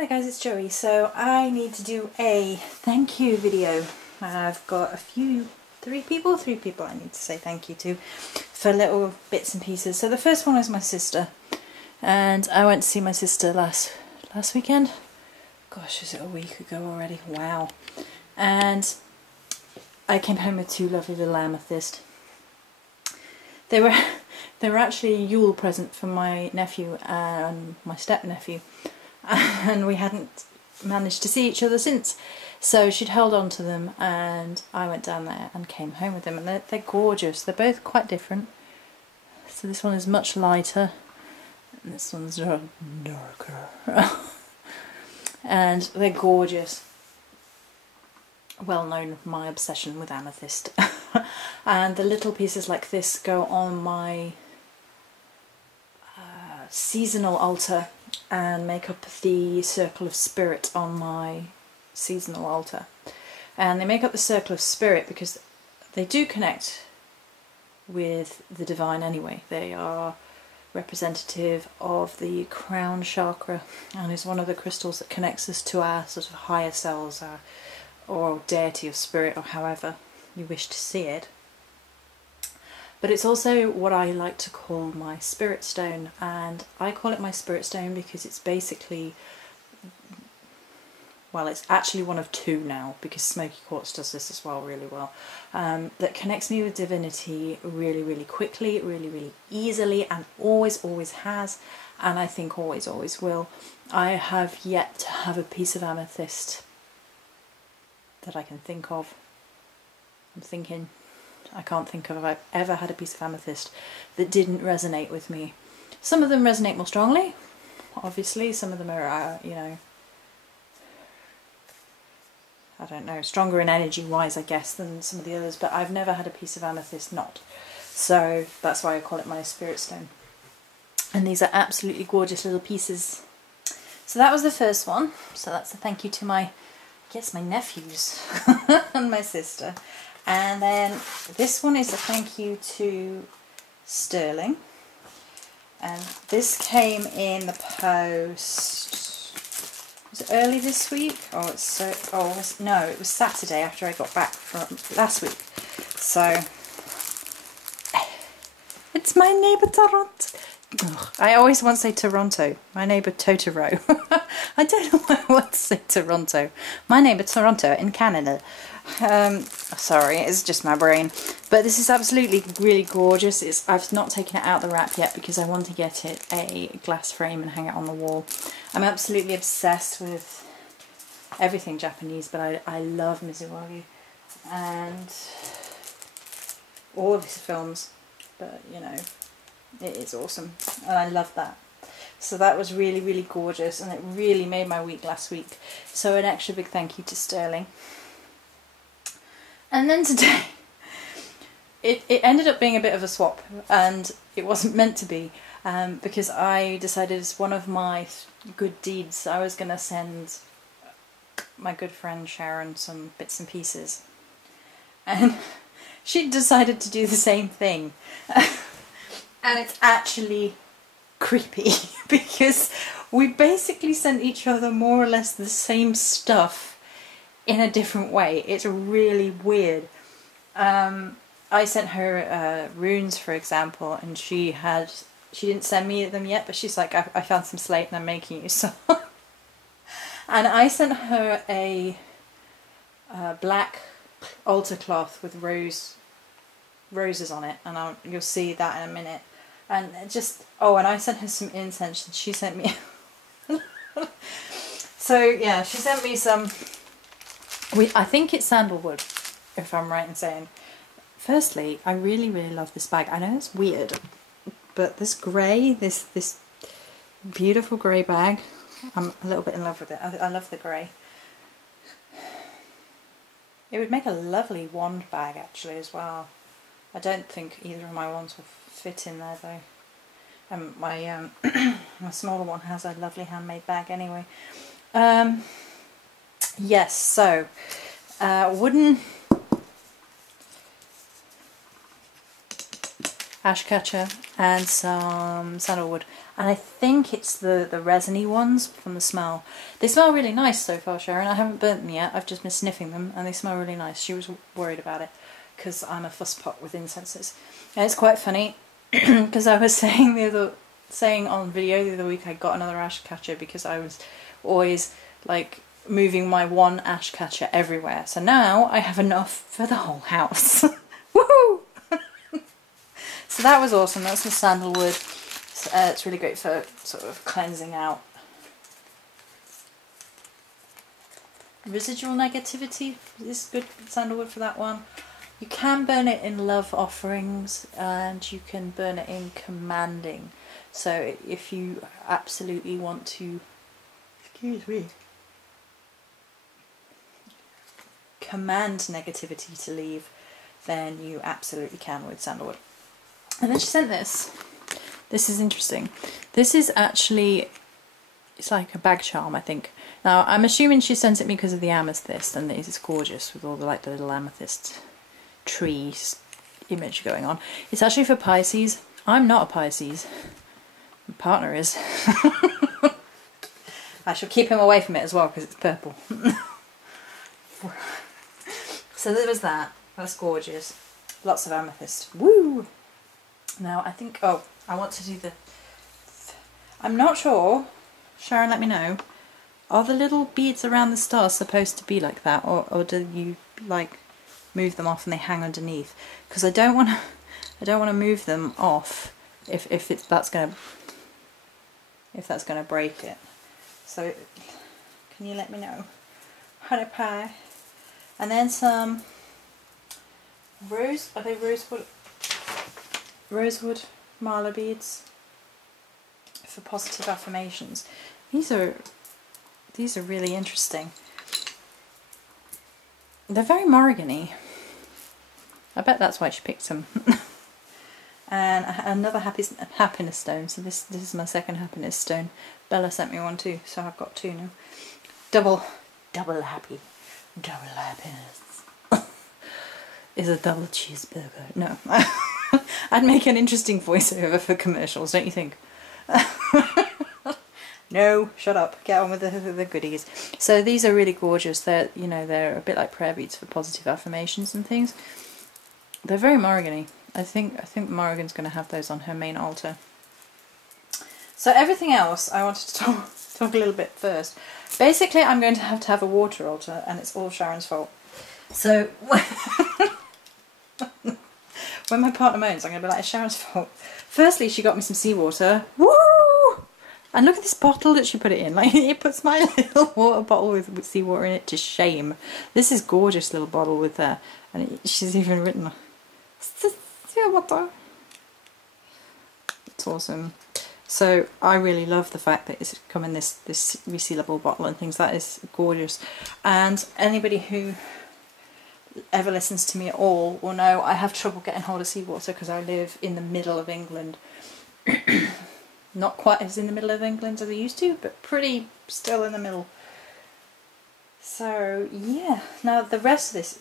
Hey there guys, it's Joey. So I need to do a thank you video. I've got three people I need to say thank you to for little bits and pieces. So the first one is my sister, and I went to see my sister last weekend. Gosh, is it a week ago already? Wow. And I came home with two lovely little amethysts. They were actually a Yule present from my nephew and my step-nephew, and we hadn't managed to see each other since. So she'd held on to them, and I went down there and came home with them, and they're gorgeous. They're both quite different. So this one is much lighter, and this one's darker. And they're gorgeous. Well known my obsession with amethyst. And the little pieces like this go on my seasonal altar and make up the circle of spirit on my seasonal altar. And they make up the circle of spirit because they do connect with the divine anyway. They are representative of the crown chakra, and is one of the crystals that connects us to our sort of higher selves, or deity of spirit, or however you wish to see it. But it's also what I like to call my spirit stone, and I call it my spirit stone because it's basically, well, it's actually one of two now, because smoky quartz does this as well really well, that connects me with divinity really, really quickly, really, really easily, and always has, and I think always will. I have yet to have a piece of amethyst that I can think of. I can't think of if I've ever had a piece of amethyst that didn't resonate with me. Some of them resonate more strongly, obviously. Some of them are, you know, I don't know, stronger in energy wise, I guess, than some of the others, but I've never had a piece of amethyst not. So that's why I call it my spirit stone. And these are absolutely gorgeous little pieces. So that was the first one. So that's a thank you to my nephews and my sister. And then this one is a thank you to Sterling. And this came in the post, was it early this week? Oh, it's so, no, it was Saturday after I got back from last week. So, it's my neighbour Toronto. Ugh, I always want to say Toronto. My neighbour Totoro. I don't know why I want to say Toronto. My neighbour Toronto in Canada. Sorry, it's just my brain. But this is absolutely really gorgeous. I've not taken it out the wrap yet because I want to get it a glass frame and hang it on the wall. I'm absolutely obsessed with everything Japanese, but I love Mizuwagi and all of his films. But you know, it is awesome, and I love that. So that was really, really gorgeous, and it really made my week last week. So an extra big thank you to Sterling. And then today, it ended up being a bit of a swap, and it wasn't meant to be, because I decided as one of my good deeds, I was going to send my good friend Sharon some bits and pieces. And she decided to do the same thing. And it's actually creepy because we basically sent each other more or less the same stuff in a different way. It's really weird. I sent her runes, for example, and she didn't send me them yet, but she's like, I found some slate and I'm making you some. And I sent her a black altar cloth with roses on it, and you'll see that in a minute. And just, oh, and I sent her some incense, and she sent me so yeah, she sent me some, I think it's sandalwood, if I'm right in saying. Firstly, I really, really love this bag. I know it's weird, but this grey, this beautiful grey bag, I'm a little bit in love with it. I love the grey. It would make a lovely wand bag actually as well. I don't think either of my wands will fit in there though. My my smaller one has a lovely handmade bag anyway. Yes, so wooden ash catcher and some sandalwood, and I think it's the resiny ones from the smell. They smell really nice so far, Sharon. I haven't burnt them yet, I've just been sniffing them and they smell really nice. She was worried about it because I'm a fusspot with incenses. And it's quite funny because I was saying on video the other week I got another ash catcher because I was always like moving my one ash catcher everywhere. So now I have enough for the whole house. Woohoo! So that was awesome. That's the sandalwood. It's really great for sort of cleansing out residual negativity. Is good sandalwood for that one. You can burn it in love offerings and you can burn it in commanding. So if you absolutely want to, excuse me, command negativity to leave, then you absolutely can with sandalwood. And then she sent this. This is interesting. This is actually, it's like a bag charm, I think. Now I'm assuming she sent it me because of the amethyst, and it's gorgeous with all the like the little amethyst trees image going on. It's actually for Pisces. I'm not a Pisces. My partner is. I shall keep him away from it as well because it's purple. So there was that. That's gorgeous. Lots of amethyst. Woo! Now I think, oh, I want to do the, I'm not sure, Sharon let me know, are the little beads around the stars supposed to be like that, or do you like move them off and they hang underneath? Because I don't want to move them off if that's gonna break it. So can you let me know? Honey pie. And then some rose, are they rosewood marla beads for positive affirmations. These are really interesting. They're very Morrigan-y. I bet that's why she picked them. And another happiness stone. So this is my second happiness stone. Bella sent me one too, so I've got two now. Double happy. Double happiness. Is a double cheeseburger. No. I'd make an interesting voiceover for commercials, don't you think? No, shut up. Get on with the goodies. So these are really gorgeous. They're, you know, they're a bit like prayer beads for positive affirmations and things. They're very Morrigan-y. I think Morrigan's going to have those on her main altar. So everything else, I wanted to talk a little bit first. Basically, I'm going to have a water altar, and it's all Sharon's fault. So when my partner moans, I'm going to be like, it's Sharon's fault. Firstly, she got me some seawater. Woo! And look at this bottle that she put it in. Like, it puts my little water bottle with seawater in it to shame. This is gorgeous little bottle with and she's even written seawater. It's awesome. So I really love the fact that it's come in this resealable bottle and things. That is gorgeous. And anybody who ever listens to me at all will know I have trouble getting hold of seawater because I live in the middle of England. Not quite as in the middle of England as I used to, but pretty still in the middle. So yeah, now the rest of this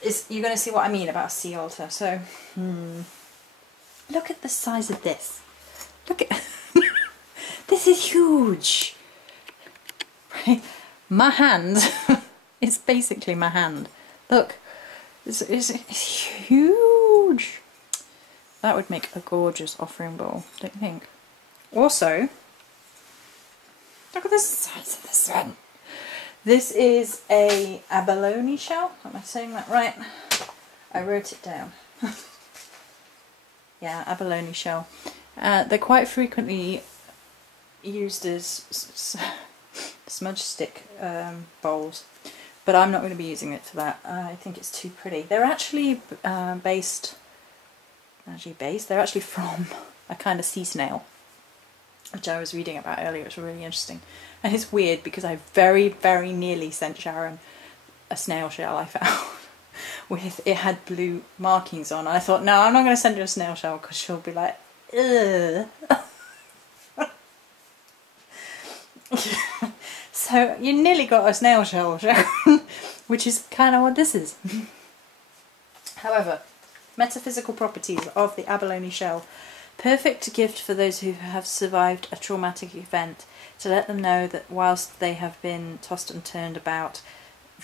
is, you're going to see what I mean about a sea altar. So look at the size of this. Look at this is huge. Right? My hand it's basically my hand. Look, it's huge. That would make a gorgeous offering bowl, don't you think? Also, look at the size of this one. This is a abalone shell. Am I saying that right? I wrote it down. Yeah, abalone shell. They're quite frequently used as smudge stick bowls, but I'm not going to be using it for that. I think it's too pretty. They're actually they're actually from a kind of sea snail, which I was reading about earlier. It's really interesting. And it's weird because I very, very nearly sent Sharon a snail shell I found with, it had blue markings on. And I thought, no, I'm not going to send her a snail shell because she'll be like, ugh. So you nearly got a snail shell, Sharon, which is kind of what this is. However, Metaphysical properties of the abalone shell. Perfect gift for those who have survived a traumatic event, to let them know that whilst they have been tossed and turned about,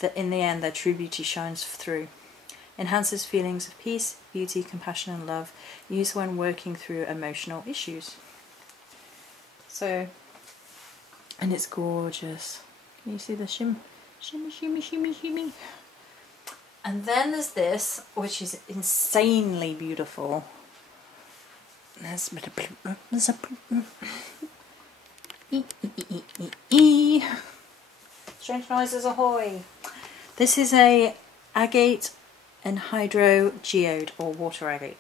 that in the end their true beauty shines through. Enhances feelings of peace, beauty, compassion and love, used when working through emotional issues. So, and it's gorgeous. Can you see the shimmy, shimmy, shimmy, shimmy? And then there's this, which is insanely beautiful. There's a bit of blue. There's a strange noises ahoy. This is a agate anhydro geode, or water agate.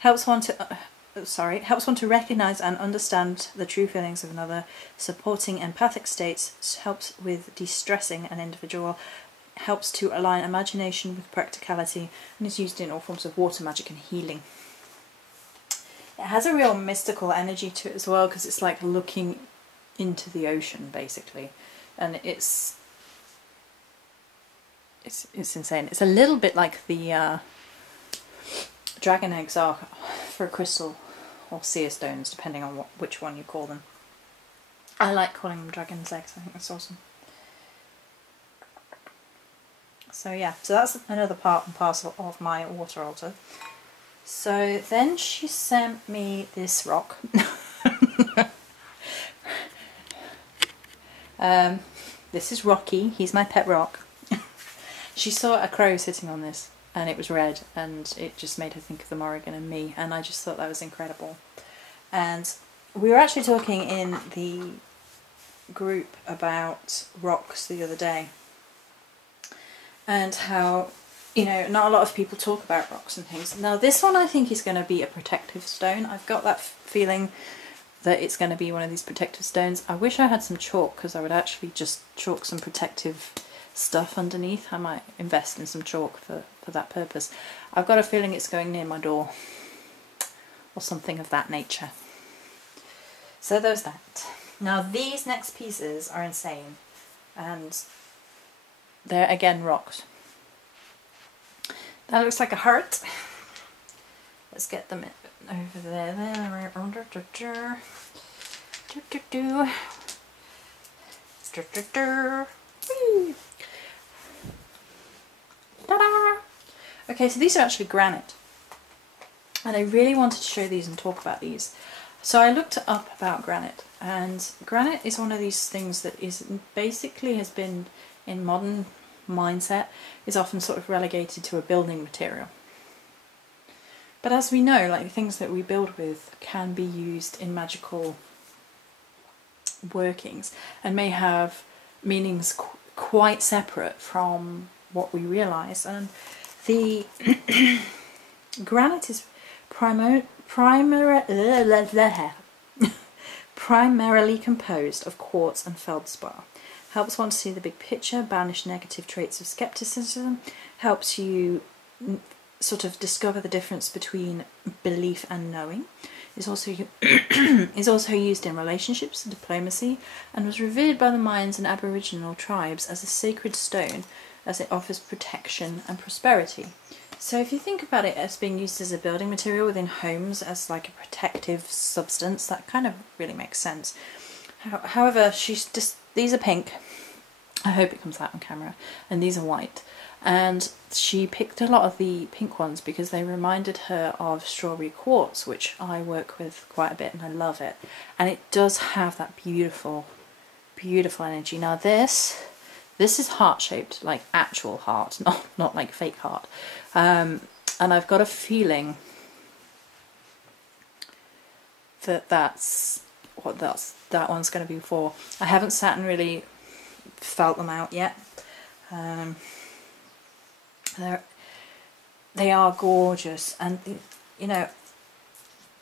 helps one to recognise and understand the true feelings of another, supporting empathic states, helps with de-stressing an individual, helps to align imagination with practicality, and is used in all forms of water magic and healing. It has a real mystical energy to it as well, because it's like looking into the ocean basically, and it's insane. It's a little bit like the dragon eggs are for crystal or seer stones, depending on which one you call them. I like calling them dragon's eggs. I think that's awesome. So yeah, so that's another part and parcel of my water altar. So then she sent me this rock. This is Rocky. He's my pet rock. She saw a crow sitting on this, and it was red, and it just made her think of the Morrigan and me, and I just thought that was incredible. And we were actually talking in the group about rocks the other day, and how, you know, not a lot of people talk about rocks and things. Now this one I think is going to be a protective stone. I've got that feeling that it's going to be one of these protective stones. I wish I had some chalk, because I would actually just chalk some protective stuff underneath. I might invest in some chalk for that purpose. I've got a feeling it's going near my door or something of that nature. So there's that. Now these next pieces are insane, and they're again rocks. That looks like a heart. Let's get them over there. Ta-da! Okay, so these are actually granite, and I really wanted to show these and talk about these. So I looked up about granite, and granite is one of these things that is basically has been in modern mindset is often sort of relegated to a building material. But as we know, like things that we build with can be used in magical workings and may have meanings quite separate from what we realise. And the granite is primarily composed of quartz and feldspar. Helps one to see the big picture, banish negative traits of skepticism, helps you sort of discover the difference between belief and knowing. Is also used in relationships and diplomacy, and was revered by the Mayans and Aboriginal tribes as a sacred stone, as it offers protection and prosperity. So if you think about it as being used as a building material within homes as like a protective substance, that kind of really makes sense. However, these are pink. I hope it comes out on camera. And these are white. And she picked a lot of the pink ones because they reminded her of strawberry quartz, which I work with quite a bit and I love it. And it does have that beautiful, beautiful energy. Now this is heart-shaped, like actual heart, not like fake heart. And I've got a feeling that that's what that one's going to be for. I haven't sat and really felt them out yet. They are gorgeous, and you know,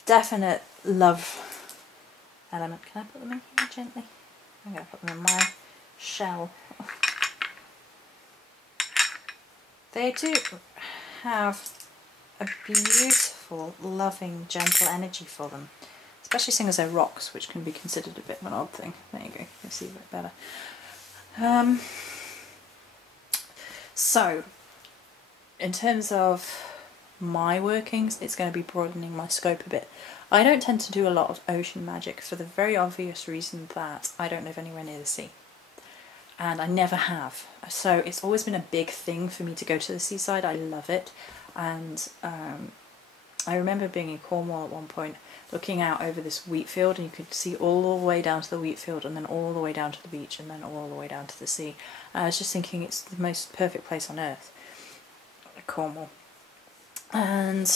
definite love element. Can I put them in here gently? I'm going to put them in my shell. They do have a beautiful, loving, gentle energy for them, especially seeing as they're rocks, which can be considered a bit of an odd thing. There you go, you'll see a bit better. So, in terms of my workings, it's going to be broadening my scope a bit. I don't tend to do a lot of ocean magic for the very obvious reason that I don't live anywhere near the sea. And I never have. So it's always been a big thing for me to go to the seaside. I love it. And I remember being in Cornwall at one point, looking out over this wheat field, and you could see all the way down to the wheat field, and then all the way down to the beach, and then all the way down to the sea. And I was just thinking it's the most perfect place on earth, Cornwall. And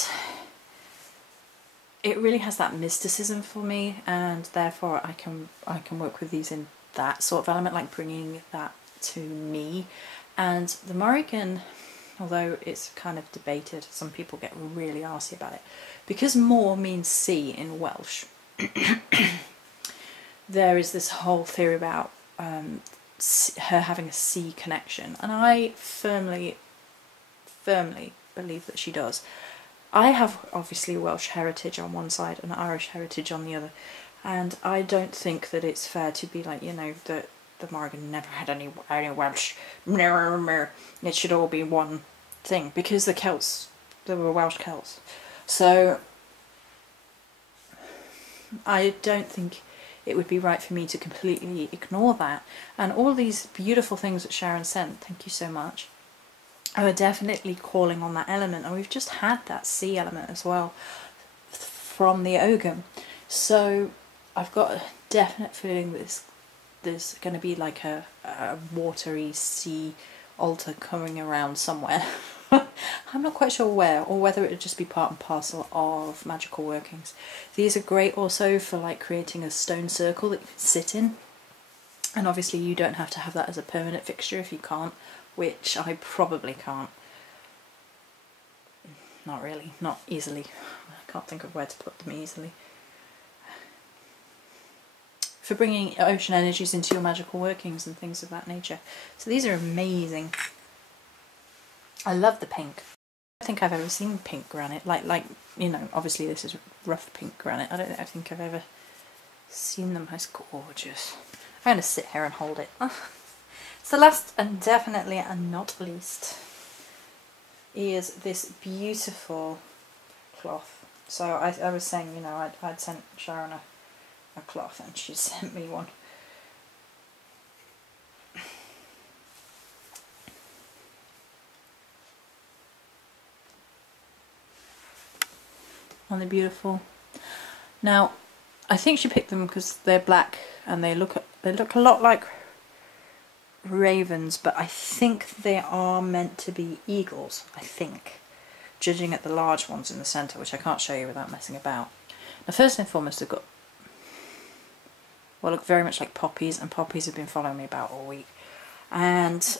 it really has that mysticism for me, and therefore I can work with these in that sort of element, like bringing that to me. And the Morrigan, although it's kind of debated, some people get really arsy about it, because moor means sea in Welsh. There is this whole theory about her having a sea connection, and I firmly believe that she does. I have obviously Welsh heritage on one side and Irish heritage on the other, and I don't think that it's fair to be like, you know, that the Morrigan never had any Welsh. It should all be one thing, because the Celts, there were Welsh Celts. So I don't think it would be right for me to completely ignore that. And all these beautiful things that Sharon sent, thank you so much, are definitely calling on that element. And we've just had that sea element as well from the Ogham. So I've got a definite feeling that there's going to be like a watery sea altar coming around somewhere. I'm not quite sure where, or whether it would just be part and parcel of magical workings. These are great also for like creating a stone circle that you can sit in, and obviously you don't have to have that as a permanent fixture if you can't, which I probably can't. Not really, not easily. I can't think of where to put them easily. For bringing ocean energies into your magical workings and things of that nature. So these are amazing. I love the pink. I don't think I've ever seen pink granite. Like you know, obviously this is rough pink granite. I think I've ever seen them. It's gorgeous. I'm going to sit here and hold it. So last and definitely and not least is this beautiful cloth. So I was saying, you know, I'd sent Sharon a cloth, and she sent me one. Aren't they beautiful? Now, I think she picked them because they're black and they look a lot like ravens, but I think they are meant to be eagles, I think, judging at the large ones in the centre, which I can't show you without messing about. Now, first and foremost, they've got, well, look very much like poppies, and poppies have been following me about all week. And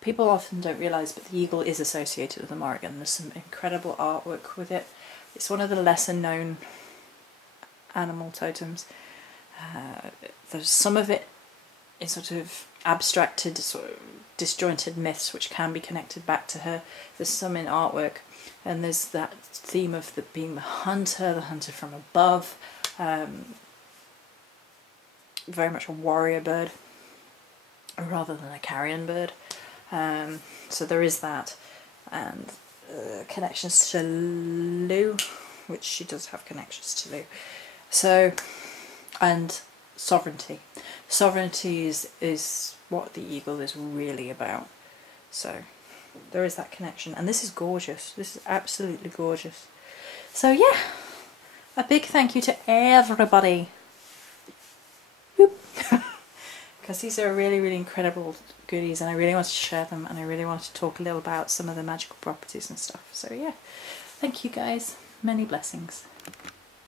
people often don't realise, but the eagle is associated with the Morrigan. There's some incredible artwork with it. It's one of the lesser known animal totems. There's some of it is sort of abstracted, sort of disjointed myths which can be connected back to her. There's some in artwork, and there's that theme of being the hunter from above, very much a warrior bird rather than a carrion bird. So there is that, and connections to Lou, which she does have connections to Lou. So, and sovereignty. Sovereignty is what the eagle is really about. So there is that connection, and this is gorgeous. This is absolutely gorgeous. So yeah, a big thank you to everybody. Because these are really, really incredible goodies, and I really want to share them, and I really want to talk a little about some of the magical properties and stuff. So yeah, thank you guys. Many blessings.